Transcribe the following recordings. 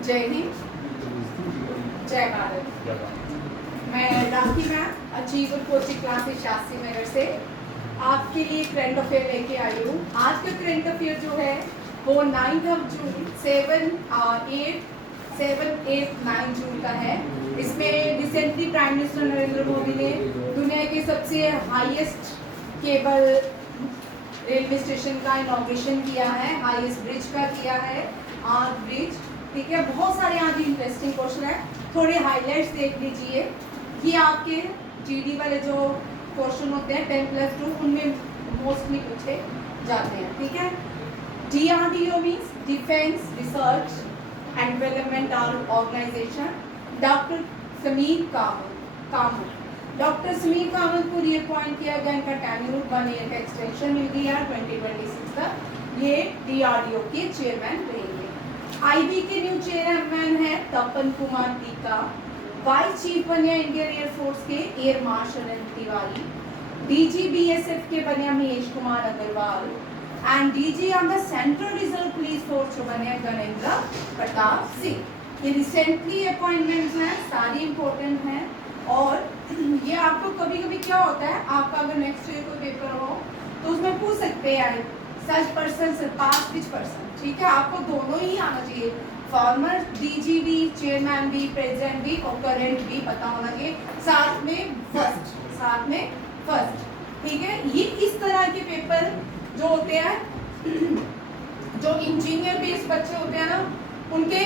जय हिंद, जय भारत। मैं Rakhi ma'am achiever coaching classes Shastri Nagar से आपके लिए करंट अफेयर लेके आई हूँ। आज का करंट अफेयर जो है वो 9 जून 7, 8, 9 जून का है। इसमें recently prime minister Narendra Modi ने दुनिया के सबसे हाईएस्ट केबल रेलवे स्टेशन का इनॉग्रेशन किया है, हाईएस्ट ब्रिज का किया है, आर्क ब्रिज। ठीक है, बहुत सारे यहाँ की इंटरेस्टिंग क्वेश्चन है, थोड़े हाईलाइट्स देख लीजिए। ये आपके जीडी वाले जो क्वेश्चन होते हैं 10+2 उनमें मोस्टली पूछे जाते हैं। ठीक है, DRDO means defence research and development organisation. Doctor Sameer Kamat doctor Sameer Kamat को रिअपॉइंट किया गया, इनका टेन्योर 1 ईयर का एक्सटेंशन मिल गया 2026 तक। ये DRDO के चेयरमैन रहेंगे। IB के न्यू चेयरमैन है तपन कुमार टीका। वाइस चीफ बने इंडियन एयरफोर्स के air marshal Anil Tiwari. DG BSF के बने Mahesh Kumar Agarwal and DG on the central reserve police force जो बने गणेंद्र प्रताप सिंह। ये रिसेंटली अपॉइंटमेंट्स हैं, सारी इंपॉर्टेंट हैं। और ये आपको कभी कभी क्या होता है, आपका अगर नेक्स्ट ईयर कोई पेपर हो तो उसमें पूछ सकते हैं such person pass which person. ठीक है, आपको दोनों ही आना चाहिए, फॉर्मर DG भी, चेयरमैन भी, प्रेसिडेंट भी और करंट भी पता होना चाहिए, साथ में फर्स्ट। ठीक है, ये इस तरह के पेपर जो होते हैं, जो इंजीनियर बेस्ड बच्चे होते हैं ना, उनके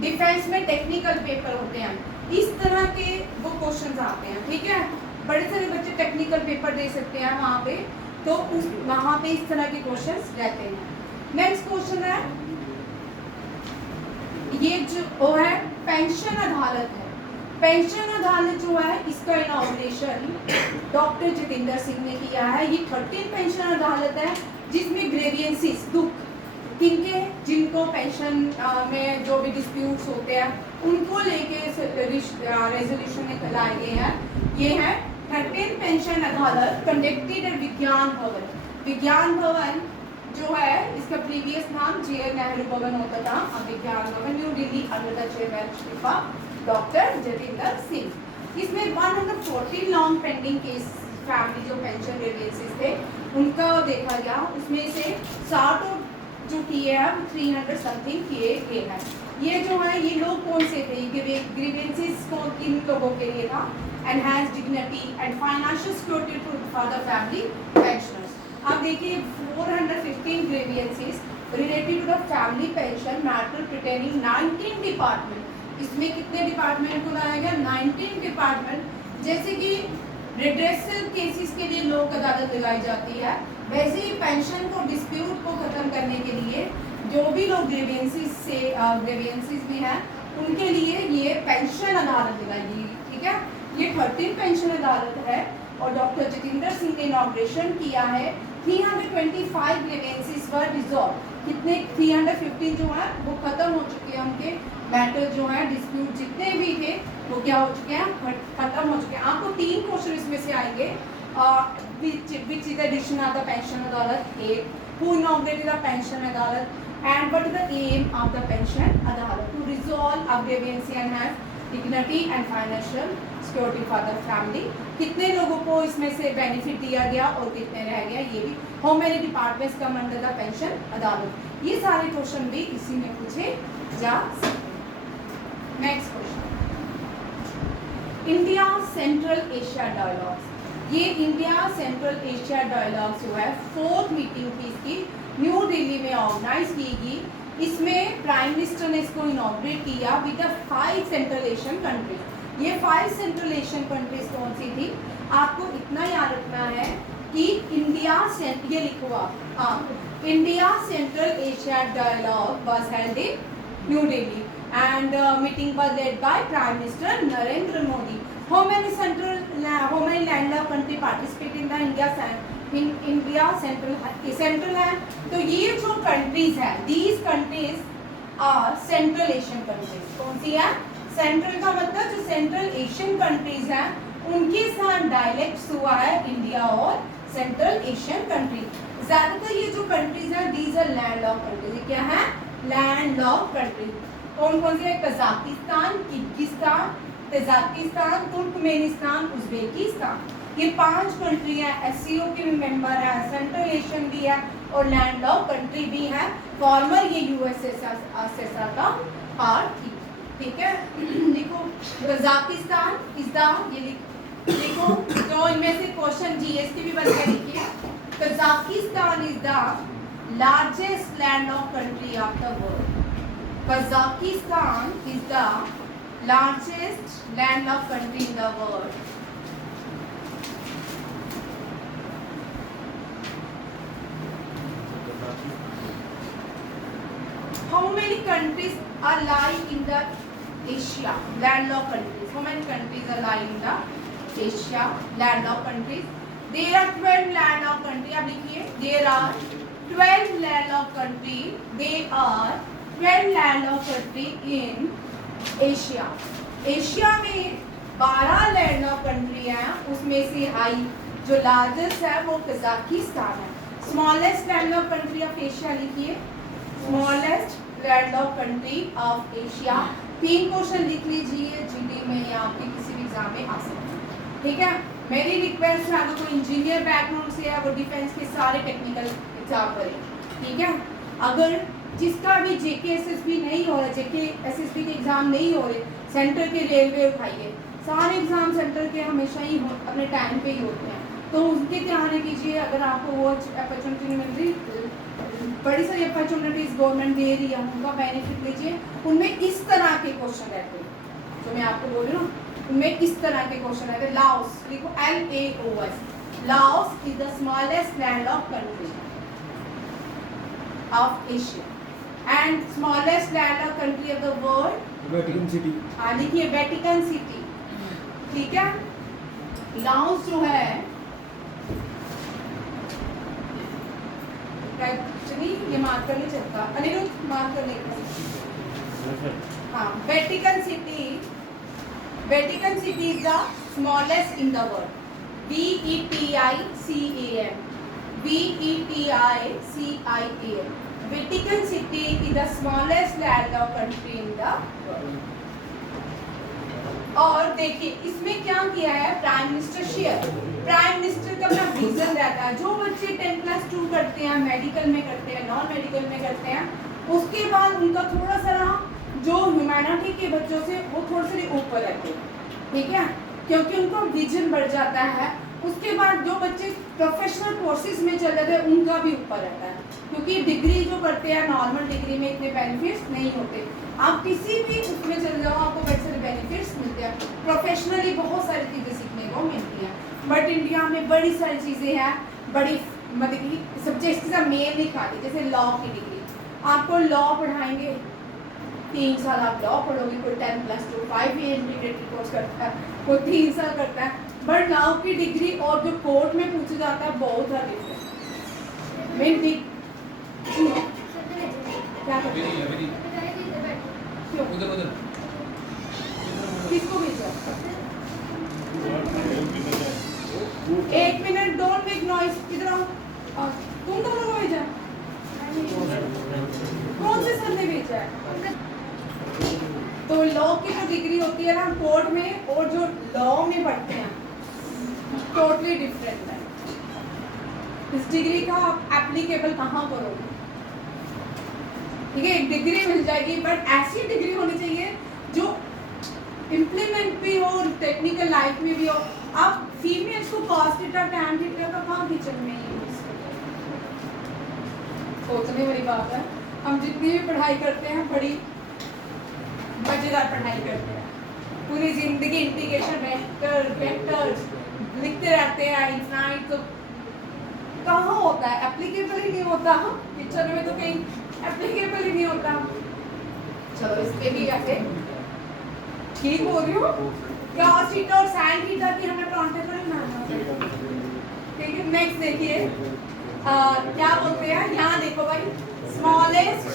डिफेंस में टेक्निकल पेपर होते हैं, इस तरह के वो क्वेश्चंस आते हैं। ठीक है, बड़े सारे बच्चे टेक्निकल पेपर दे सकते हैं वहाँ पे, तो वहाँ पे इस तरह के क्वेश्चंस रहते हैं। नेक्स्ट क्वेश्चन है, ये जो वो है पेंशन अदालत है। पेंशन अदालत जो है इसका इनॉग्रेशन डॉक्टर जितेंद्र सिंह ने किया है। ये 13 पेंशन अदालत है जिसमें ग्रेवियंसेस, दुख किनके, जिनको पेंशन में जो भी डिस्प्यूट्स होते हैं उनको लेके रेजोल्यूशन में लाए गए हैं। ये है 13 पेंशन अदालत कंडक्टेड एट विज्ञान भवन। विज्ञान भवन जो है इसका प्रीवियस नाम JR नेहरू भवन होता था, अब विज्ञान भवन new Delhi under the chairmanship doctor Jitendra Singh. इसमें 140 लॉन्ग पेंडिंग केस फैमिली जो पेंशन ग्रेवियंसेस थे उनका देखा गया, उसमें से 60 जो किए हैं 300 समथिंग किए गए हैं। ये जो है ये लोग कौन से थे, ग्रीवेंसेस को किन लोगों के लिए था, enhance dignity and financial security for the family pensioners. अब देखिए 415 grievances related to the family pension matter pertaining 19 department. इसमें कितने डिपार्टमेंट को लाया गया, 19 डिपार्टमेंट। जैसे कि रिड्रेसल केसेस के लिए लोक अदालत लगाई जाती है, वैसे ही पेंशन को डिस्प्यूट को खत्म करने के लिए जो भी लोग ग्रेवियंसेस में हैं उनके लिए ये पेंशन अदालत लगाई। ठीक है, ये 13 पेंशन अदालत है और डॉक्टर जितेंद्र सिंह ने इनॉग्रेशन किया है। 325 ग्रेवियंसेस वर रिजॉल्व। कितने 315 जो है वो खत्म हो चुके हैं, उनके मैटर जो है डिस्प्यूट जितने भी थे वो क्या हो चुके हैं, खत्म हो चुके हैं। आपको 3 क्वेश्चन इसमें से आएंगे, which is the addition of the pension अदालत, who inaugurated the pension अदालत and what is the aim of the pension अदालत, to resolve grievances and have dignity and financial security for the family। कितने लोगों को इसमें से benefit दिया गया और कितने रह गया, ये भी how many departments come under the pension अदालत। ये सारे क्वेश्चन भी इसी में पूछे जा सकते। Next question, India Central Asia dialogues. ये इंडिया सेंट्रल एशिया डायलॉग जो है 4th मीटिंग थी इसकी, न्यू दिल्ली में ऑर्गेनाइज की गई। इसमें प्राइम मिनिस्टर ने इसको इनॉग्रेट किया with the 5 Central Asian countries. ये 5 सेंट्रल एशियन कंट्रीज कौन सी थी, आपको इतना याद रखना है कि इंडिया ये लिखो आप, India Central Asia dialogue was held in New Delhi and meeting was led by Prime Minister Narendra Modi। How many landlocked country participate in the India central है, तो ये जो countries है, these countries are Central Asian countries। कौन सी है, central का मतलब जो सेंट्रल एशियन कंट्रीज हैं उनके साथ डायलेक्ट हुआ है इंडिया और सेंट्रल एशियन कंट्री। ज्यादातर ये जो कंट्रीज हैं दीज आर लैंडलॉक्ड कंट्रीज। क्या है, लैंड लॉक कंट्री कौन कौन से है? Kazakhstan, Kyrgyzstan, Tajikistan, Turkmenistan, Uzbekistan. ये 5 कंट्री है, एससीओ के भी मेंबर है, सेंट्रल एशियन भी है और लैंड लॉक कंट्री भी है। फॉर्मर ये यूएसएसआर का पार्ट थी। ठीक है, लिखो कजाकिस्तान इज द, ये लिखो जो इनमें से क्वेश्चन जीएसटी भी बनकर लिखिए। Kazakhstan is the largest land lock country of the world. Kazakhstan is the largest landlocked country in the world. How many countries are lying in the Asia? Landlocked countries. How many countries are lying in the Asia? Landlocked countries. There are 12 landlocked countries. अब लिखिए. There are 12 landlocked countries. They are 12 landlocked country in Asia. Asia में 12 landlocked country हैं, उसमें से high जो largest है वो Kazakhstan है। Smallest landlocked country of Asia लिखिए, smallest landlocked country of Asia. 3 question लिख लीजिए, जीडी में या आपके किसी भी एग्जाम में आ सकते हैं। ठीक है, मेरी रिक्वेस्ट है अगर कोई इंजीनियर बैकग्राउंड से है वो डिफेंस के सारे टेक्निकल एग्जाम करें। ठीक है, अगर जिसका भी जेके एसएसबी नहीं हो रहा, जेके एसएसबी के एग्जाम नहीं हो रहे, सेंटर के रेलवे उठाइए, सारे एग्जाम सेंटर के हमेशा ही अपने टाइम पे ही होते हैं, तो उनके ध्यान कीजिए। अगर आपको वो अपॉर्चुनिटी मिल रही, बड़ी सारी अपॉर्चुनिटीज गवर्नमेंट दे रही है, उनका बेनिफिट लीजिए। उनमें इस तरह के क्वेश्चन रहते हैं जो मैं आपको बोल रही हूँ, उनमें इस तरह के क्वेश्चन रहते हैं। लाओस लिखो, LAOS, Laos is the smallest landlocked country of Asia and smallest landlocked country of the world, Vatican city. हाँ लिखिए, वेटिकन सिटी। ठीक है, लाओस जो है ये मार्क करने चलता, अनिरुद्ध मार्क करने का। हाँ, Vatican city, Vatican city is the smallest in the world. VETICAM Vatican City is the smallest landlocked country in the world. और देखिए इसमें क्या किया है, prime minister share, prime minister का अपना विजन रहता है। जो बच्चे 10+2 करते हैं, मेडिकल में करते हैं, नॉन मेडिकल में करते हैं, उसके बाद उनका थोड़ा सा जो ह्यूमैनिटी के बच्चों से वो थोड़ा सा ऊपर रहते हैं। ठीक है, क्योंकि उनको विजन बढ़ जाता है। उसके बाद जो बच्चे प्रोफेशनल कोर्सेज में चल जाते हैं उनका भी ऊपर रहता है, क्योंकि डिग्री जो करते हैं नॉर्मल डिग्री में इतने बेनिफिट्स नहीं होते। आप किसी भी उसमें चले जाओ आपको बहुत सारे बेनिफिट्स मिलते हैं, प्रोफेशनली बहुत सारी चीज़ें सीखने को मिलती हैं। बट इंडिया में बड़ी सारी चीज़ें हैं, बड़ी मतलब कि सब्जेक्ट के साथ मेल नहीं खाती। जैसे लॉ की डिग्री, आपको लॉ पढ़ाएंगे 3 साल आप लॉ पढ़ोगे, कोई 10+2 5 ईयर इंटीग्रेटेड कोर्स करता है, कोई 3 साल करता है। बट लॉ की डिग्री और जो कोर्ट में पूछा जाता है बहुत सारा डिफरेंस। मेन क्या करते हैं, किसको भेजा? 1 मिनट, डोंट मेक नॉइज। किधर आओ, तुम दोनों को भेजा? कौन से सर ने भेजा है? तो लॉ की जो डिग्री होती है ना कोर्ट में, और जो लॉ में पढ़ते हैं टोटली डिफरेंट है। इस डिग्री का आप एप्लीकेबल कहाँ करोगे? ठीक है, एक डिग्री मिल जाएगी, बट ऐसी डिग्री होनी चाहिए जो इम्प्लीमेंट भी हो, टेक्निकल लाइफ में भी हो। आप फीमेल्स को कॉस थीटा टैन थीटा का कहाँ किचन में यूज सोचने वाली बात है। हम जितनी भी पढ़ाई करते हैं बड़ी मजेदार पढ़ाई करते हैं, पूरी जिंदगी इंटीग्रेशन वेक्टर्स लिखते रहते हैं, इनफाइनाइट तो कहाँ होता है, एप्लीकेबल ही नहीं होता। किचन में तो कहीं एप्लीकेबल ही नहीं होता। चलो इस पे भी ऐसे ठीक हो रही हो, cos थीटा और sin थीटा की हमें कॉन्टेक्ट बनाना है। ठीक है, नेक्स्ट देखिए क्या बोलते हैं, यहाँ देखो भाई, स्मॉलेस्ट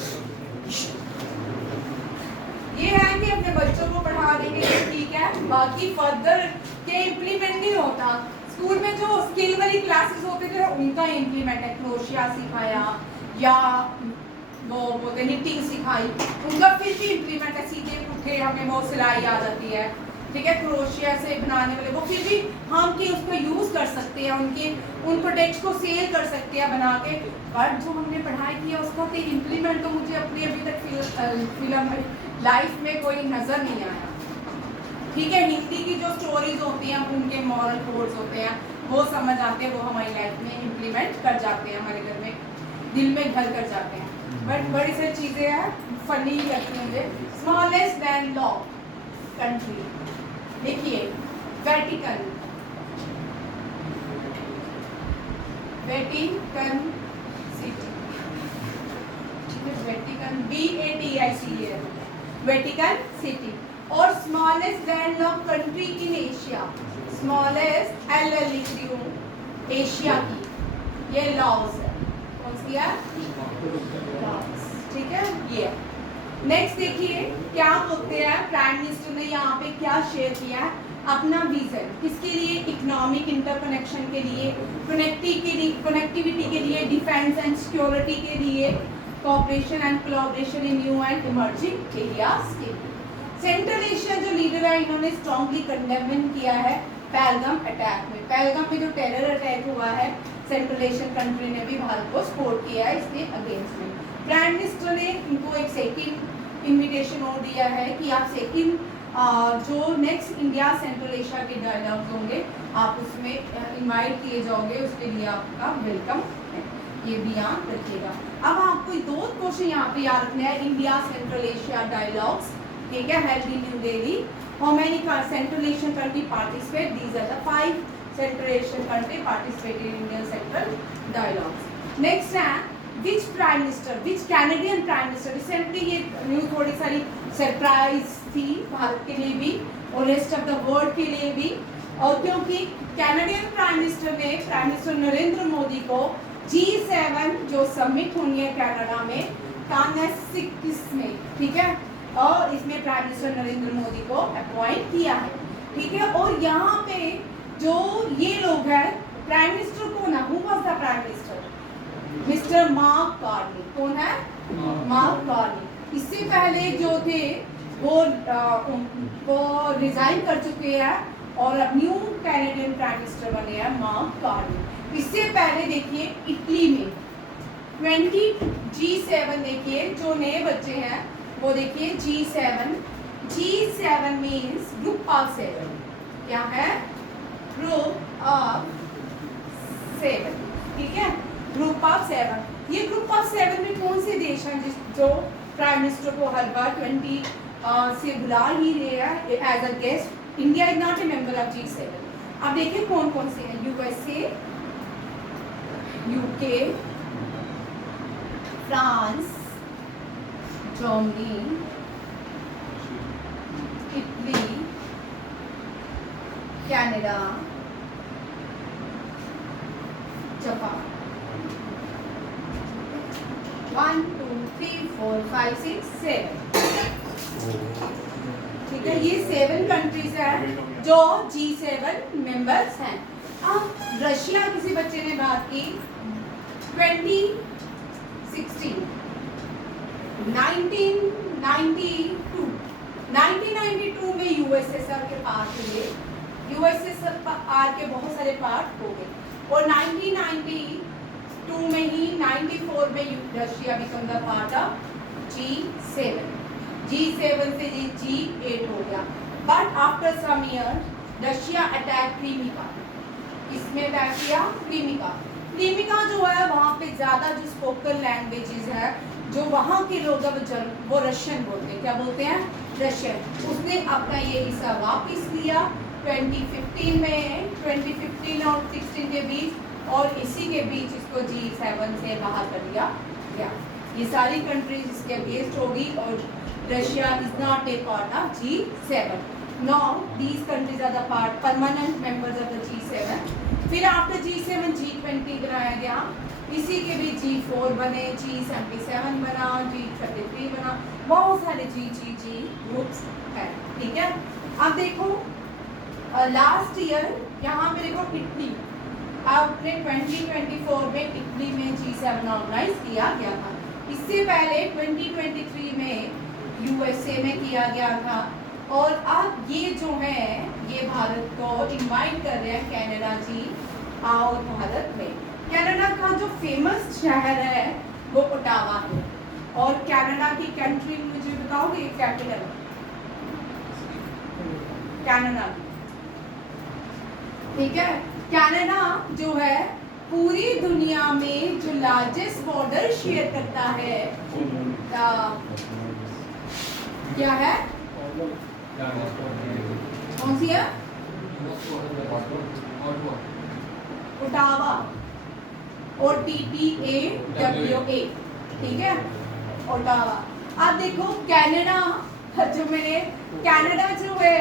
ये है कि अपने बच्चों को पढ़ा देंगे ठीक है, बाकी फर्दर के इम्प्लीमेंट नहीं होता। स्कूल में जो स्किल वाली क्लासेस होते थे उनका इम्प्लीमेंट है, क्रोशिया सिखाया या वो बोलते निटिंग सिखाई, उनका फिर भी इम्प्लीमेंट है, सीधे उठे हमें वो सिलाई आ जाती है, ठीक है, क्रोशिया से बनाने वाले वो फिर भी हम कि उसको यूज़ कर सकते हैं, उन प्रोडक्ट्स को सेल कर सकते हैं बना के। बट जो हमने पढ़ाई किया उसका तो इम्प्लीमेंट तो मुझे अपनी अभी तक फिल्म लाइफ में कोई नज़र नहीं आया, ठीक है। हिंदी की जो स्टोरीज होती हैं उनके मॉरल कोड्स होते हैं वो समझ आते हैं, वो हमारी लाइफ में इम्प्लीमेंट कर जाते हैं, हमारे घर में दिल में घर कर जाते हैं। बट बड़ी सारी चीज़ें हैं फनी लगती हैं मुझे। स्मॉलेस्ट लैंड लॉ कंट्री, देखिए Vatican, Vatican city, Vatican VATICAN, Vatican city. और smallest land law country in Asia, smallest LL लिख रही हूँ एशिया की, ये लॉज है, कौन सी है, ठीक है ये। नेक्स्ट देखिए क्या बोलते हैं, प्राइम मिनिस्टर ने यहाँ पे क्या शेयर किया है अपना विजन, किसके लिए, इकोनॉमिक इंटरकनेक्शन के लिए, कनेक्टिविटी के लिए, डिफेंस एंड सिक्योरिटी के लिए, cooperation and collaboration in new and emerging areas के लिए। सेंट्रल एशिया जो लीडर है इन्होंने स्ट्रॉन्गली कंडेम किया है पहलगाम अटैक में, पहलगाम में जो टेरर अटैक हुआ है सेंट्रल एशियन कंट्री ने भी भारत को सपोर्ट किया है इसके अगेंस्ट में। प्राइम मिनिस्टर ने इनको एक सेकंड इनविटेशन और दिया है कि आप सेकंड जो नेक्स्ट इंडिया सेंट्रल एशिया के डायलॉग्स होंगे आप उसमें इनवाइट किए जाओगे, उसके लिए आपका वेलकम है, ये भी याद रखिएगा। अब आपको दो क्वेश्चन यहाँ पे याद रखना है, इंडिया सेंट्रल एशिया डायलॉग्स, ठीक है, held in New Delhi, how many Central Asian country participate, these are the 5 Central Asian country participated in Indian central dialogues. Next है which prime minister, which Canadian prime minister, recently ये news थोड़ी सारी surprise थी भारत के लिए भी और rest of the world के लिए भी, और क्योंकि कैनेडियन प्राइम मिनिस्टर ने प्राइम मिनिस्टर नरेंद्र मोदी को G7 जो समिट होनी है कनाडा में कानेक्सिस में, ठीक है, और इसमें प्राइम मिनिस्टर नरेंद्र मोदी को अपॉइंट किया है, ठीक है। और यहाँ पे जो ये लोग हैं प्राइम मिनिस्टर कौन है, who was the prime minister, mister mark Carney, कौन है, मार्क कार्नी। इससे पहले जो थे वो रिजाइन कर चुके हैं और अब न्यू कैनेडियन प्राइम मिनिस्टर बने हैं मार्क कार्नी। इससे पहले देखिए इटली में 20 G7 देखिए जो नए बच्चे हैं वो देखिए G7 मीन्स ग्रुप ऑफ 7, क्या है, ग्रुप ऑफ 7, ठीक है, ग्रुप ऑफ 7। ये ग्रुप ऑफ 7 में कौन से देश हैं जो प्राइम मिनिस्टर को हर बार 20 से बुला ही रहे हैं as a guest. India is not a member of G7। अब देखिए कौन कौन से हैं, USA, UK, France, Germany, Italy, Canada, Japan. 1 2 3 4 5 6 7, ठीक है, ये 7 कंट्रीज हैं जो G7 मेंबर्स हैं। अब रशिया, किसी बच्चे ने बात की 1992 में USSR के पार्ट हुए, USSR के बहुत सारे पार्ट हो गए और 1992 में ही 94 में Russia become the part of G7 से G8 हो गया। But after some year Russia attack Crimea, इसमें अटैक किया क्रीमिका जो है वहाँ पे ज़्यादा जो स्पोकन लैंग्वेजेस है जो वहाँ के लोग वो रशियन बोलते हैं, क्या बोलते हैं, रशियन। उसने अपना ये हिस्सा वापस लिया 2015 में, 2015 और 16 के बीच, और इसी के बीच इसको G7 से बाहर कर दिया गया। ये सारी कंट्रीज इसके अगेंस्ट होगी और Russia is not A part of G7। Now these countries are the permanent members of the G7। फिर आफ्टर G7 G20 बनाया गया, इसी के भी G4 बने, G77 बना, G33 बना, बहुत सारे G ग्रुप्स है, ठीक है। अब देखो लास्ट ईयर यहाँ पे देखो इटली, आपने 2024 में इटली में G7 ऑर्गेनाइज किया गया था। इससे पहले 2023 में यूएसए में किया गया था। और अब ये जो है ये भारत को इनवाइट कर रहे हैं, कनाडा जी आओ भारत में। कनाडा का जो फेमस शहर है वो ओटावा है। और कनाडा की कंट्री मुझे बताओगे कैपिटल? कनाडा, ठीक है। कनाडा जो है पूरी दुनिया में जो लार्जेस्ट बॉर्डर शेयर करता है क्या है? कौन सी है? ओटावा, OTTAWA, ठीक है, ओटावा। अब देखो कनाडा जो मैंने, कनाडा जो है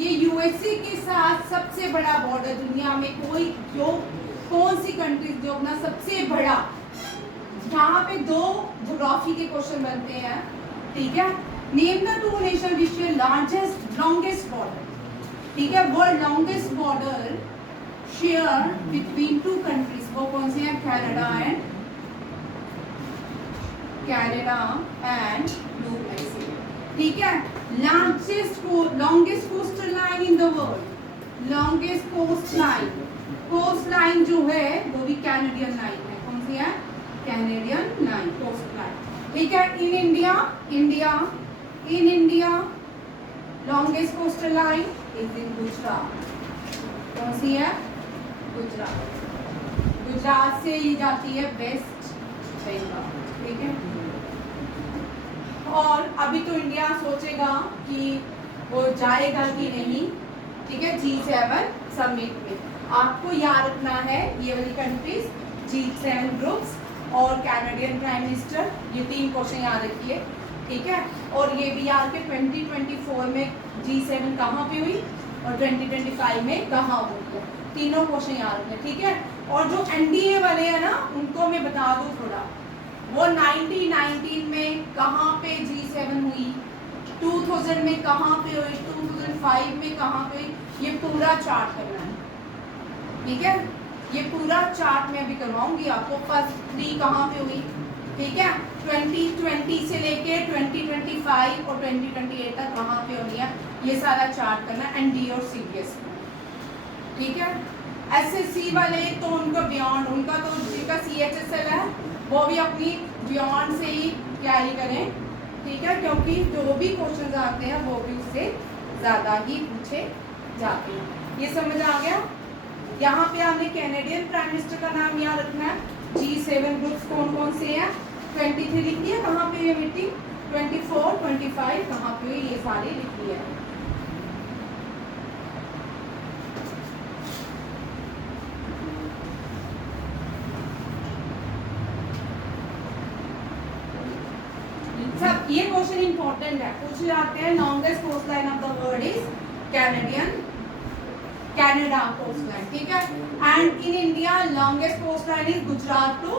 ये यूएसए के साथ सबसे बड़ा बॉर्डर दुनिया में कोई जो कौन सी कंट्री जो अपना सबसे बड़ा, यहाँ पे 2 ज्योग्राफी के क्वेश्चन बनते हैं, ठीक है। Name the 2 nation which share longest border, ठीक है। World longest border share between 2 countries, वो कौन सी है? कनाडा एंड यूएसए, ठीक है। Longest coastal line in the world, longest coast line जो है वो भी कैनेडियन लाइन है। कौन सी है? कैनेडियन लाइन, कोस्ट लाइन, ठीक है। इन India longest coastal line is in Gujarat. कौन सी है? गुजरात से ही जाती है वेस्ट बंगाल, ठीक है। और अभी तो इंडिया सोचेगा कि वो जाएगा कि नहीं, ठीक है, G7 समिट में। आपको याद रखना है ये वाली कंट्रीज, G7 ग्रुप्स और कैनेडियन प्राइम मिनिस्टर, ये 3 क्वेश्चन याद रखिए, ठीक है। और ये भी याद के 2024 में G7 कहाँ पे हुई और 2025 में कहाँ हुई, तीनों क्वेश्चन याद रखना, ठीक है। और जो एनडीए वाले हैं ना उनको मैं बता दूं थोड़ा, वो 1919 में कहाँ पे G7 हुई, 2000 में कहाँ पे हुई, 2005 में कहाँ पे हुई, ये पूरा चार्ट करना है, ठीक है। ये पूरा चार्ट मैं अभी करवाऊंगी आपको। फर्स्ट 3 कहाँ पे हुई, ठीक है। 2020 से लेके 2025 और 2028 तक कहाँ पे होनी है, ये सारा चार्ट करना है एनडीए और सीडीएस में, ठीक है। एसएससी वाले तो उनका बियॉन्ड, उनका तो जिनका CHSL है वो भी अपनी बियॉन्ड से ही क्या ही करें, ठीक है, क्योंकि जो भी क्वेश्चन आते हैं वो भी उससे ज़्यादा ही पूछे जाते हैं। ये समझ आ गया? यहाँ पे आपने कैनेडियन प्राइम मिनिस्टर का नाम याद रखना है। G7 ग्रुप्स कौन कौन से हैं? 23 लिख दिया, कहाँ पे ये मीटिंग, 24, 25 कहाँ पे ये सारे लिख दिया है। सब ये क्वेश्चन इंपॉर्टेंट है, पूछ जाते हैं। Longest coast line of the world is Canada coast line, ठीक है। And in India longest coast line is Gujarat to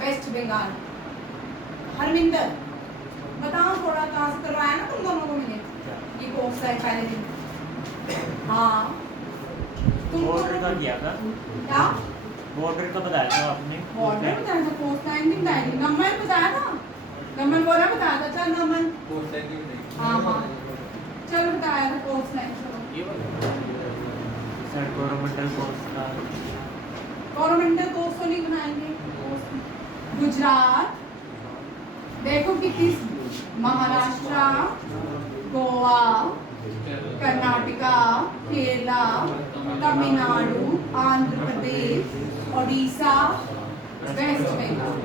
West Bengal. Harminder बताओ थोड़ा, कहाँ से करवाया ना तुम दोनों को मैंने ये कोस्ट लाइन पहले दिन? हाँ बॉर्डर का किया था, क्या बॉर्डर का बताया था आपने? बॉर्डर बताया था, कोस्ट लाइन भी बताया था, नंबर बताया था, नमन बोला बताया था। चल नमन, हाँ हाँ चल बताया था coast line. Sir Coromandel coast का, कोरोमंडल कोस्ट तो नहीं बनाएंगे। गुजरात देखो कितनी, महाराष्ट्र, गोवा, कर्नाटका, केरला, तमिलनाडु, आंध्र प्रदेश, उड़ीसा, वेस्ट बंगाल।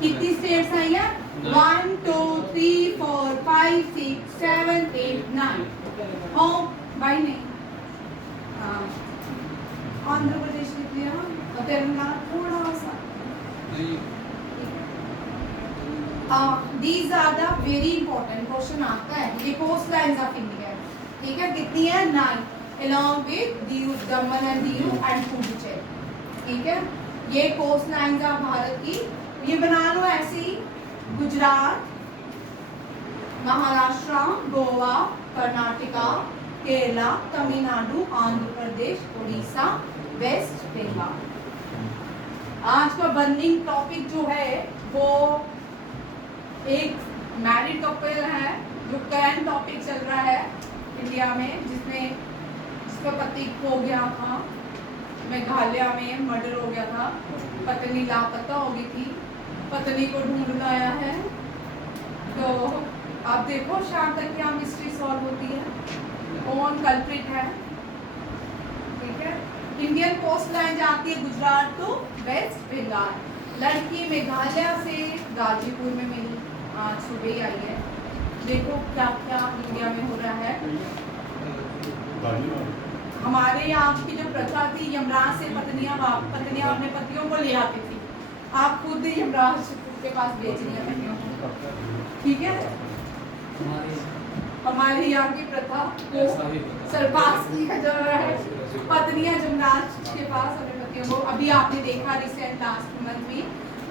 कितनी स्टेट्स आई है? 1 2 3 4 5 6 7 8 9। हो भाई नहीं, हाँ आंध्र प्रदेश लिख लिया और तेलंगाना थोड़ा सा। These are the very important question आता है। ये कोस्ट लाइन्स ऑफ इंडिया, ठीक है, कितनी है? 9 along with Diu, Daman and Diu and Puducherry, ठीक है। ये कोस्ट लाइन्स ऑफ भारत की, ये बना लो ऐसे ही, गुजरात, महाराष्ट्र, गोवा, कर्नाटका, केरला, तमिलनाडु, आंध्र प्रदेश, उड़ीसा, वेस्ट बंगाल। आज का बर्निंग टॉपिक जो है वो एक मैरिड कपल है जो करंट टॉपिक चल रहा है इंडिया में, जिसका पति खो गया था, मेघालय में मर्डर हो गया था, पत्नी लापता हो गई थी, पत्नी को ढूंढना आया है। तो आप देखो शाम तक क्या मिस्ट्री सॉल्व होती है, कौन कल्प्रिट है। ठीक है, इंडियन कोस्ट लाइन जाती है गुजरात टू वेस्ट बंगाल। लड़की मेघालय से गाजीपुर में मिली, आज सुबह ही आई है। देखो क्या क्या इंडिया में हो रहा है। हमारे यहाँ की जो प्रथा थी, यमराज से पत्नियां अपने पतियों को ले आती थी, आप खुद ही यमराज के पास भेज रही है पत्नियों को। ठीक है, हमारे यहाँ की प्रथा को सरपास किया जा रहा है, पत्नियां यमराज के पास अपने पतियों को। अभी आपने देखा रिसेंट लास्ट मंथ भी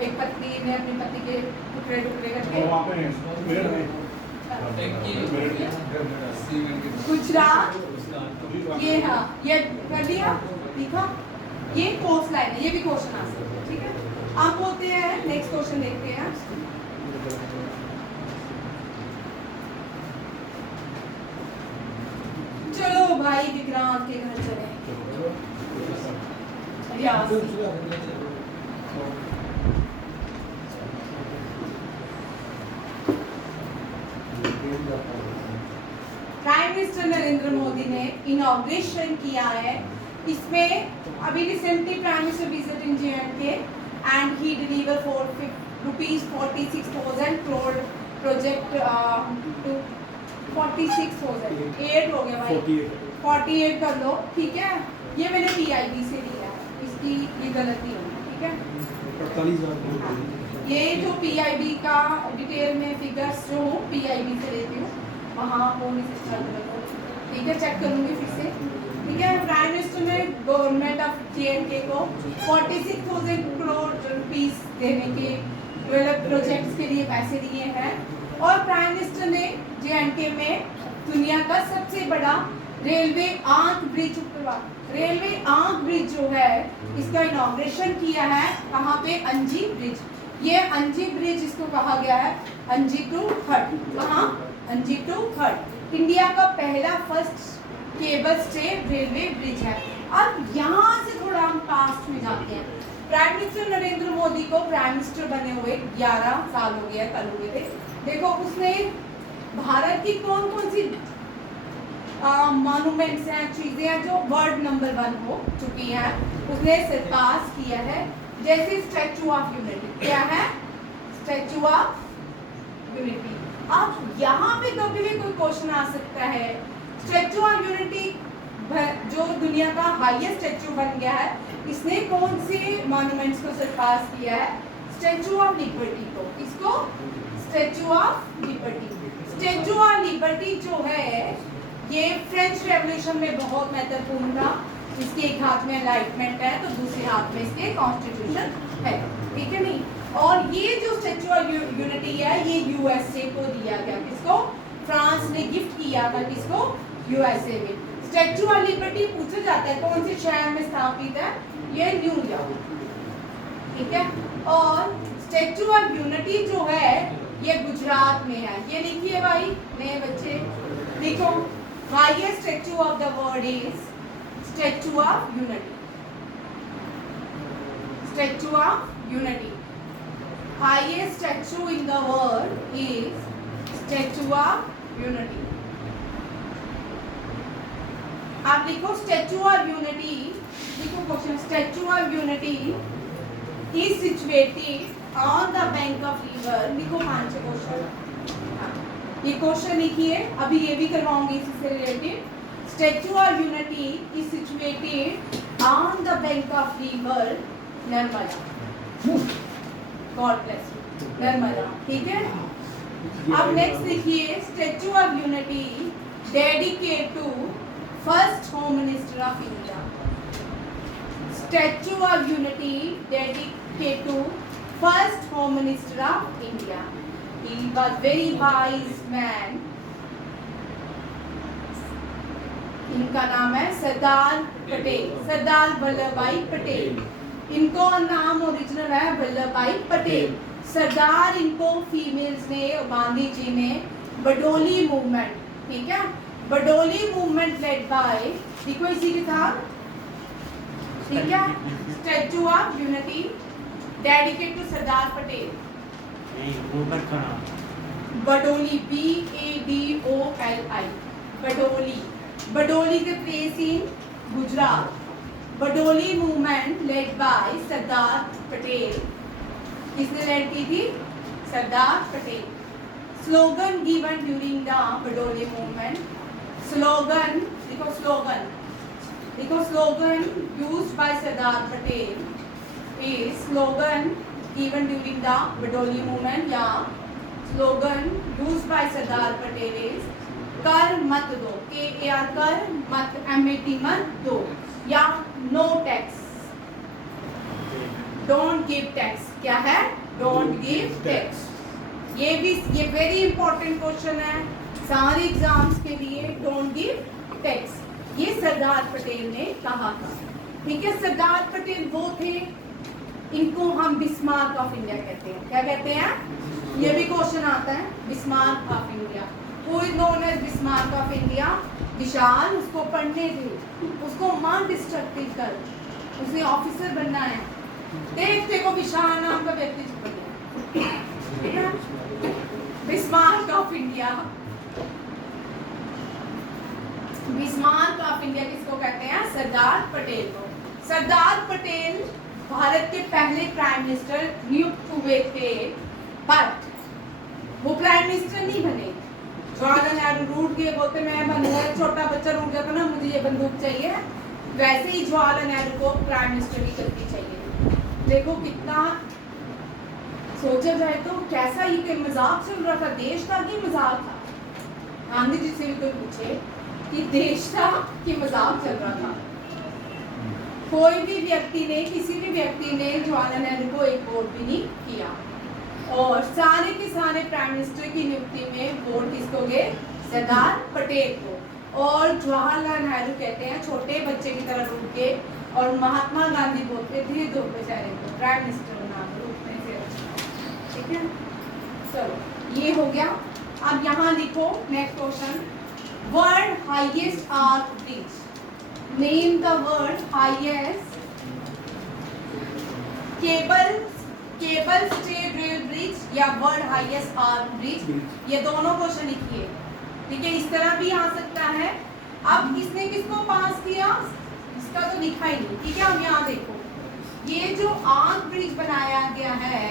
एक पत्नी ने अपने पति के टुकड़े टुकड़े करके गुजरात, ये हाँ ये कर लिया, देखा, ये कोस्ट लाइन है, ये भी क्वेश्चन आ सकता है। ठीक है, आप बोलते हैं नेक्स्ट क्वेश्चन देखते हैं। चलो भाई विक्रांत के घर चले। प्राइम मिनिस्टर नरेंद्र मोदी ने इनॉग्रेशन किया है। इसमें अभी recently prime minister visit in J&K and he deliver ₹46,000 crore project to 46,000 8 हो गया भाई, 48 कर लो। ठीक है, ये मैंने PIB से लिया है, इसकी ये गलती होगी। ठीक है, 48,000 ये जो PIB का डिटेल में फिगर्स जो हूँ PIB से लेती हूँ, वहाँ वो ठीक है, चेक करूँगी फिर से। ठीक है, प्राइम मिनिस्टर ने गवर्नमेंट ऑफ J&K को 46,000 करोड़ रुपीस देने के डेवलप प्रोजेक्ट्स के लिए पैसे दिए हैं। और प्राइम मिनिस्टर ने J&K में दुनिया का सबसे बड़ा रेलवे आंख ब्रिज रेलवे आंख ब्रिज जो है इसका इनॉग्रेशन किया है। कहाँ पे? अंजी ब्रिज। ये अंजी ब्रिज इसको कहा गया है अंजी टू थर्ड। कहाँ? अंजी टू थर्ड। इंडिया का पहला first cable stay railway bridge है। अब यहाँ से थोड़ा हम पास्ट में जाते हैं। प्राइम मिनिस्टर नरेंद्र मोदी को प्राइम मिनिस्टर बने हुए 11 साल हो गया, कल हुए थे। देखो उसने भारत की कौन कौन सी मॉन्यूमेंट्स हैं, चीजें हैं जो वर्ल्ड नंबर 1 हो चुकी हैं, उसने सरपास किया है। जैसे स्टैचू ऑफ यूनिटी। क्या है? Statue of unity. अब यहाँ पे कभी भी कोई क्वेश्चन आ सकता है, स्टैचू ऑफ यूनिटी जो दुनिया का हाईएस्ट स्टैचू बन गया है, इसने कौन से मॉन्यूमेंट्स को सरपास किया है? स्टैचू ऑफ लिबर्टी को। इसको statue of liberty. Statue of liberty जो है ये फ्रेंच रेवोल्यूशन में बहुत महत्वपूर्ण था। इसके एक हाथ में एनलाइटमेंट है तो दूसरे हाथ में इसके कॉन्स्टिट्यूशन है। ठीक है नहीं? और ये जो स्टैचू ऑफ यूनिटी है ये यूएसए को दिया गया। किसको? फ्रांस ने गिफ्ट किया था। किसको? यूएसए में। स्टैचू ऑफ लिबर्टी पूछा जाता है कौन से शहर में स्थापित है? ये न्यूयॉर्क। ठीक है। और स्टैचू ऑफ यूनिटी जो है ये गुजरात में है। ये लिखिए भाई नए बच्चे, लिखो। Highest statue of the world is statue of unity. Statue of unity. Highest statue in the world is statue of unity. आप लिखो स्टैचू ऑफ यूनिटी। लिखो question. Statue of Unity is situated on the bank of river. लिखो 5 question. ये question लिखिए, अभी ये भी करवाऊंगी इसी से related. Statue of Unity is situated on the bank of river Narmada. God bless you. Narmada. ठीक है। अब नेक्स्ट लिखिए Statue of unity dedicate to first home minister of India. Statue of unity dedicate to first home minister of India. He was very wise man. इनका नाम है सरदार पटेल, सरदार वल्लभ भाई पटेल। इनको नाम ओरिजिनल है वल्लभ भाई पटेल। सरदार इनको फीमेल्स ने, गांधी जी ने बडोली मूवमेंट, ठीक है, बडोली मूवमेंट लेड बाय, देखो इसी के साथ, ठीक है, statue of unity dedicate to Sardar Patel, नहीं मूवमेंट का नाम बडोली, BADOLI, बडोली, बडोली के place in Gujarat, Badoli movement led by Sardar Patel, किसने लेड की थी? Sardar Patel. Slogan given during the Badoli movement, slogan देखो, स्लोगन देखो, slogan used by Sardar Patel is, slogan given during the Badoli movement या slogan used by Sardar Patel is कर मत दो, KAR कर मत, MAT मत दो, या no tax, don't give tax, क्या है? Don't give tax. ये भी, ये वेरी इंपॉर्टेंट क्वेश्चन है सारे एग्जाम्स के लिए, डोंट गिव टैक्स, ये सरदार पटेल ने कहा था, ठीक है। सरदार पटेल वो थे, इनको हम बिस्मार्क ऑफ इंडिया कहते हैं, क्या कहते हैं? ये भी क्वेश्चन आता है, Bismarck of India, who is known as Bismarck of India? Vishal, उसको पढ़ने दे, उसको मान डिस्ट्रक्टिव कर, उसने ऑफिसर बनना है, देखते को विशाल नाम का व्यक्ति छुप गया, Bismarck of India, Bismarck of India किसको कहते हैं? सरदार पटेल को। सरदार पटेल भारत के पहले प्राइम मिनिस्टर नियुक्त हुए थे, बट वो प्राइम मिनिस्टर नहीं बने। जवाहरलाल नेहरू रूठ गए, बोलते मैं बनूंगा, छोटा बच्चा रूठ जाता ना, मुझे ये बंदूक चाहिए, वैसे ही जवाहरलाल नेहरू को प्राइम मिनिस्टर की गलती चाहिए। देखो कितना, सोचा जाए तो कैसा ये कोई मजाक चल रहा था, देश का कि मजाक था? गांधी जी से भी कोई पूछे कि देश था कि मजाक चल रहा था? कोई भी व्यक्ति ने, किसी भी व्यक्ति ने जवाहरलाल नेहरू को एक वोट भी नहीं किया, और सारे के सारे प्राइम मिनिस्टर की नियुक्ति में वोट किसको गए? सरदार पटेल को। और जवाहरलाल नेहरू कहते हैं छोटे बच्चे की तरह रूठ के, और महात्मा गांधी बोलते थे दो बेचारे को प्राइम मिनिस्टर बना दो, उठने से अच्छा, ठीक है। चलो ये हो गया। अब यहाँ लिखो next question, world highest arch bridge, name the world highest cable stayed rail bridge या वर्ल्ड हाईएस्ट आर्क ब्रिज, ये दोनों क्वेश्चन लिखिए, ठीक है। इस तरह भी आ सकता है। अब इसने किसको पास किया? इसका तो लिखा ही नहीं, ठीक है। अब यहाँ देखो, ये जो आर्क ब्रिज बनाया गया है,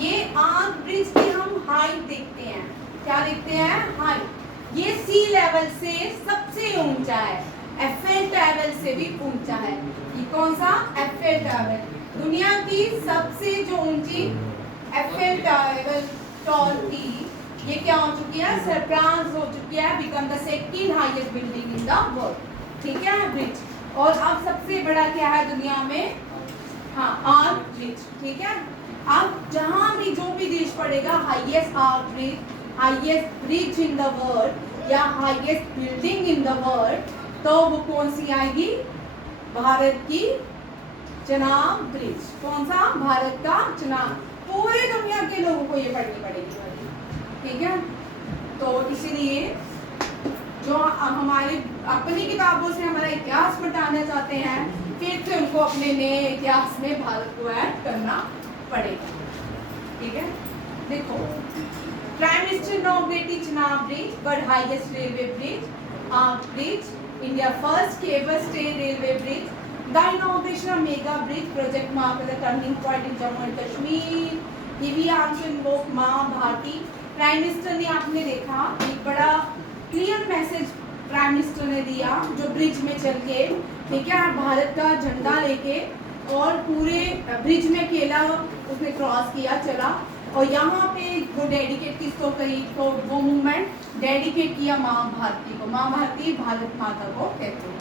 ये आर्क ब्रिज की हम हाइट देखते हैं, क्या देखते हैं? हाइट। ये सी लेवल से सबसे ऊंचा है, एफएल टावर से भी ऊंचा है। ये कौन सा? एफएल टावर, दुनिया की सबसे जो ऊंची एफएल टावर टॉल की, ये क्या हो चुकी है? सरपास हो चुकी है, become the second highest building in the world, ठीक है, ब्रिज। और अब सबसे बड़ा क्या है दुनिया में? हाँ, आर्क ब्रिज, ठीक है। अब जहां भी जो भी देश पड़ेगा highest arch bridge, highest bridge in the world या highest building in the world, तो वो कौन सी आएगी? भारत की चेनाब ब्रिज। कौन सा? भारत का चेनाब। पूरे दुनिया के लोगों को ये पढ़नी पड़ेगी, ठीक है। तो इसीलिए जो हमारे अपनी किताबों से हमारा इतिहास बताना चाहते हैं, फिर से उनको अपने नए इतिहास में भारत को ऐड करना पड़ेगा, ठीक है। देखो, prime minister inaugurated Chenab bridge, world highest railway bridge, arch bridge, India first cable stay railway bridge, the inauguration of mega bridge project marked as a turning point in Jammu and Kashmir. ये भी answer invoke माँ Bharti. Prime minister ने, आपने देखा एक बड़ा clear message prime minister ने दिया, जो ब्रिज में चल के, ठीक है, भारत का झंडा लेके, और पूरे ब्रिज में अकेला उसने क्रॉस किया, चला, और यहाँ पे वो डेडिकेट किसको करी? तो वो मूवमेंट डेडिकेट किया माँ भारती को। माँ भारती भारत माता को कहते हैं,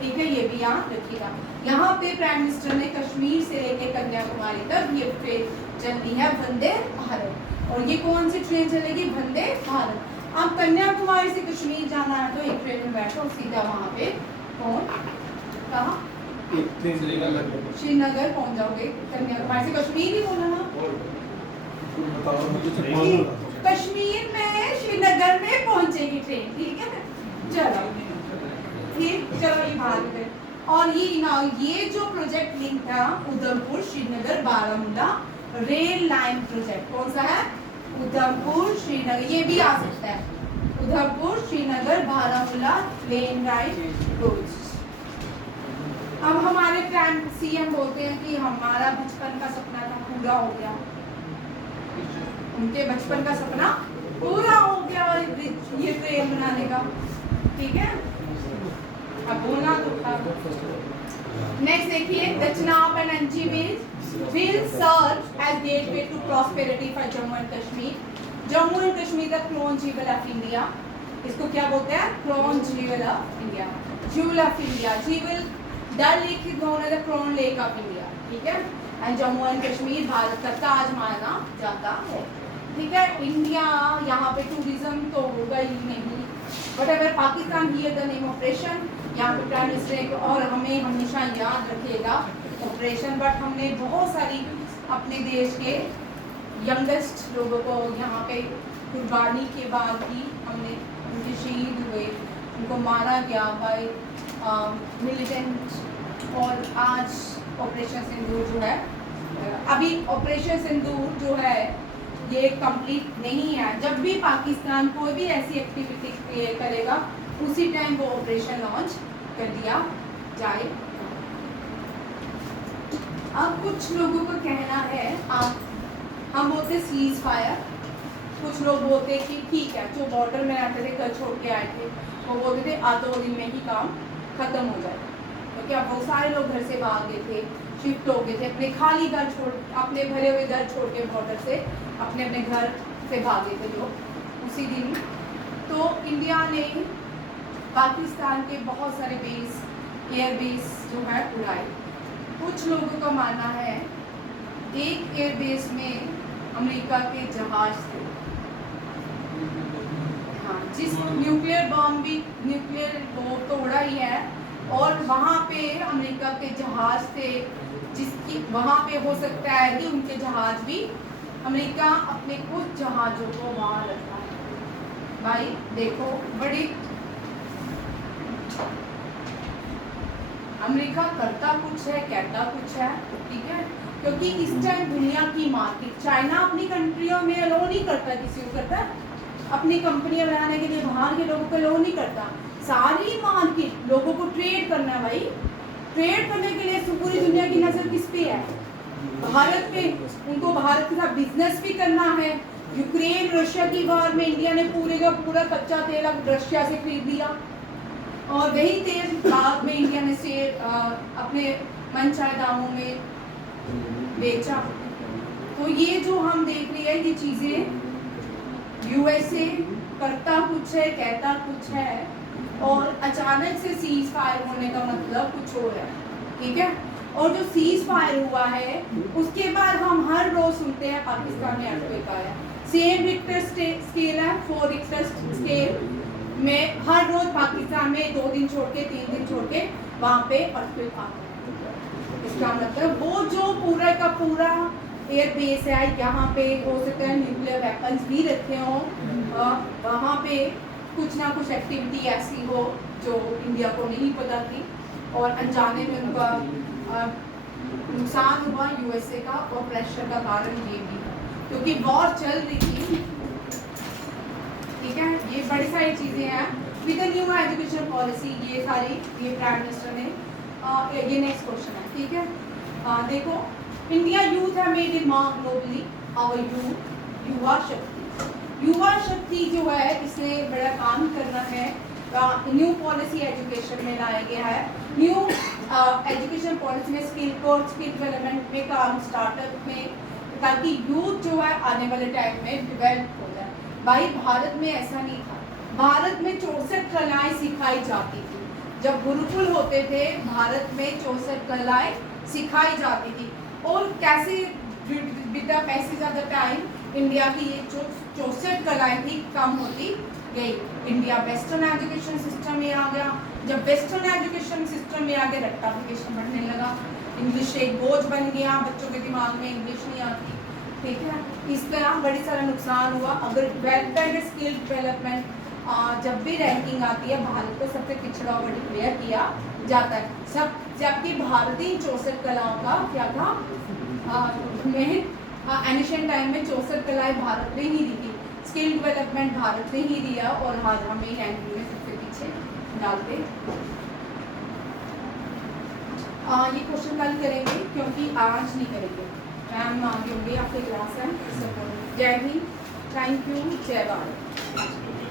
ठीक है, ये भी याद रखिएगा। यहाँ पे प्राइम मिनिस्टर ने कश्मीर से लेकर कन्याकुमारी तक ये ट्रेन चलती है, वंदे भारत। और ये कौन सी ट्रेन चलेगी? वंदे भारत। अब कन्याकुमारी से कश्मीर जाना है तो एक ट्रेन में बैठो, सीधा वहाँ पे कहाँ? श्रीनगर पहुँच जाओगे। कन्याकुमारी से कश्मीर ही बोला ना, कश्मीर में श्रीनगर में पहुंचेगी ट्रेन, ठीक है। चलो ठीक, चलो ये बात है। और ये जो प्रोजेक्ट लिंक था Udhampur Srinagar Baramulla rail line project, कौन सा है? उधमपुर श्रीनगर, ये भी आ सकता है, उधमपुर श्रीनगर बारामूला लेन लाइन रोड्स। अब हमारे प्राइम सीएम बोलते हैं कि हमारा बचपन का सपना था पूरा हो गया, उनके बचपन का सपना पूरा हो गया और ये ट्रेन बनाने का, ठीक है। अब बोलना तो था। नेक्स्ट देखिए, द चेनाब एंड एनजीबीज will serve as gateway to prosperity for Jammu and Kashmir. Jammu and Kashmir the crown jewel of India. इसको क्या बोलते हैं? crown jewel of India. Jewel of India. Jewel Dal lake is known as the crown lake of India. ठीक है? And Jammu and Kashmir Bharat का ताज माना जाता है. ठीक है? इंडिया यहाँ पे टूरिज्म तो होगा ही नहीं. बट अगर Pakistan here the name operation, यहाँ पे प्राइम मिनिस्टर और हमें हमेशा याद रखिएगा ऑपरेशन। बट हमने बहुत सारी अपने देश के यंगेस्ट लोगों को यहाँ पे कुर्बानी के बाद भी हमने उनके शहीद हुए, उनको मारा गया बाय मिलिटेंट। और आज ऑपरेशन सिंदूर जो है, अभी ऑपरेशन सिंदूर जो है ये कंप्लीट नहीं है। जब भी पाकिस्तान कोई भी ऐसी एक्टिविटी करेगा उसी टाइम वो ऑपरेशन लॉन्च कर दिया जाए। अब कुछ लोगों का कहना है, हम बोलते सीज फायर, कुछ लोग बोलते कि ठीक है जो बॉर्डर में रहते थे कल छोड़ के आए थे वो बोलते थे आज 2 दिन में ही काम खत्म हो जाए, क्योंकि अब बहुत सारे लोग घर से भाग गए थे, शिफ्ट हो गए थे, अपने खाली घर छोड़, अपने भरे हुए घर छोड़ के बॉर्डर से अपने अपने घर से भागे थे लोग उसी दिन। तो इंडिया ने पाकिस्तान के बहुत सारे बेस, एयर बेस जो है उड़ाए। कुछ लोगों का मानना है एक एयर बेस में अमेरिका के जहाज थे, हाँ, जिस न्यूक्लियर बॉम्ब तो उड़ा ही है, और वहाँ पे अमेरिका के जहाज थे, जिसकी वहाँ पे हो सकता है कि उनके जहाज भी, अमेरिका अपने कुछ जहाज़ों को वहाँ रखा है। भाई देखो, बड़ी अमेरिका करता कुछ है कहता कुछ है, ठीक है, क्योंकि इस टाइम दुनिया की मार्केट, चाइना अपनी कंट्रियों में अलो नहीं करता, किसी को करता है अपनी कंपनियां बनाने के लिए, बाहर के लोगों को अलो नहीं करता। सारी मार्केट लोगों को ट्रेड करना है भाई, ट्रेड करने के लिए पूरी दुनिया की नजर किस पे है? भारत पे। उनको भारत के साथ बिजनेस भी करना है। यूक्रेन रशिया की वार में इंडिया ने पूरे का पूरा कच्चा तेल अब रशिया से खरीद लिया, और वही तेल बाद में इंडिया ने से अपने मनचाहे दामों में बेचा। तो ये जो हम देख रहे हैं ये चीज़ें यूएसए करता कुछ है कहता कुछ है, और अचानक से सीज फायर होने का मतलब कुछ और है, ठीक है। और जो सीज फायर हुआ है उसके बाद हम हर रोज सुनते हैं पाकिस्तान में अर्थक्वेक आया, सेम रिक्टर स्केल है 4 रिक्टर स्केल में, हर रोज पाकिस्तान में 2 दिन छोड़ के 3 दिन छोड़ के वहाँ पे अर्थक्वेक आता है। इसका मतलब वो जो पूरा का पूरा एयर बेस है, यहाँ पे हो सकता है न्यूक्लियर वेपन्स भी रखे हों, वहाँ पे कुछ ना कुछ एक्टिविटी ऐसी हो जो इंडिया को नहीं पता थी, और अनजाने में उनका नुकसान हुआ यूएसए का, और प्रेशर का कारण ये भी है क्योंकि वॉर चल रही थी, ठीक है। ये बड़ी सारी चीज़ें हैं विद न्यू एजुकेशन पॉलिसी, ये सारी ये प्राइम मिनिस्टर ने ये नेक्स्ट क्वेश्चन है, ठीक है। देखो, इंडिया यूथ है made in mark globally, our youth युवा शक्ति, युवा शक्ति जो है इसने बड़ा काम करना है। न्यू पॉलिसी एजुकेशन में लाया गया है, न्यू एजुकेशन पॉलिसी में स्किल कोर्स, स्किल डेवलपमेंट में काम, स्टार्टअप में, ताकि यूथ जो है आने वाले टाइम में डेवलप हो जाए। भाई भारत में ऐसा नहीं था, भारत में 64 कलाएं सिखाई जाती थी, जब गुरुकुल होते थे भारत में 64 कलाएं सिखाई जाती थी, और कैसे बिता पैसे ज़्यादा टाइम इंडिया की ये 64 कलाएं थी कम होती गई। इंडिया वेस्टर्न एजुकेशन सिस्टम में आ गया, जब वेस्टर्न एजुकेशन सिस्टम में आ गया रट्टाफिकेशन बढ़ने लगा, इंग्लिश एक बोझ बन गया, बच्चों के दिमाग में इंग्लिश नहीं आती, ठीक है। इसका बड़ी सारा नुकसान हुआ। अगर वेल स्किल डेवलपमेंट जब भी रैंकिंग आती है भारत को सबसे पिछड़ा हुआ डिक्लेयर किया जाता है। सब जबकि भारतीय 64 कलाओं का क्या था, एनिशियंट टाइम में 64 कलाएं भारत में ही दी थी, स्किल डेवलपमेंट भारत ने ही दिया, और आज हमें रैंकिंग में सबसे पीछे डालते। ये क्वेश्चन कल करेंगे क्योंकि आज नहीं करेंगे। मैम आगे होंगे, आपके क्लास है। जय हिंद, थैंक यू, जय भारत।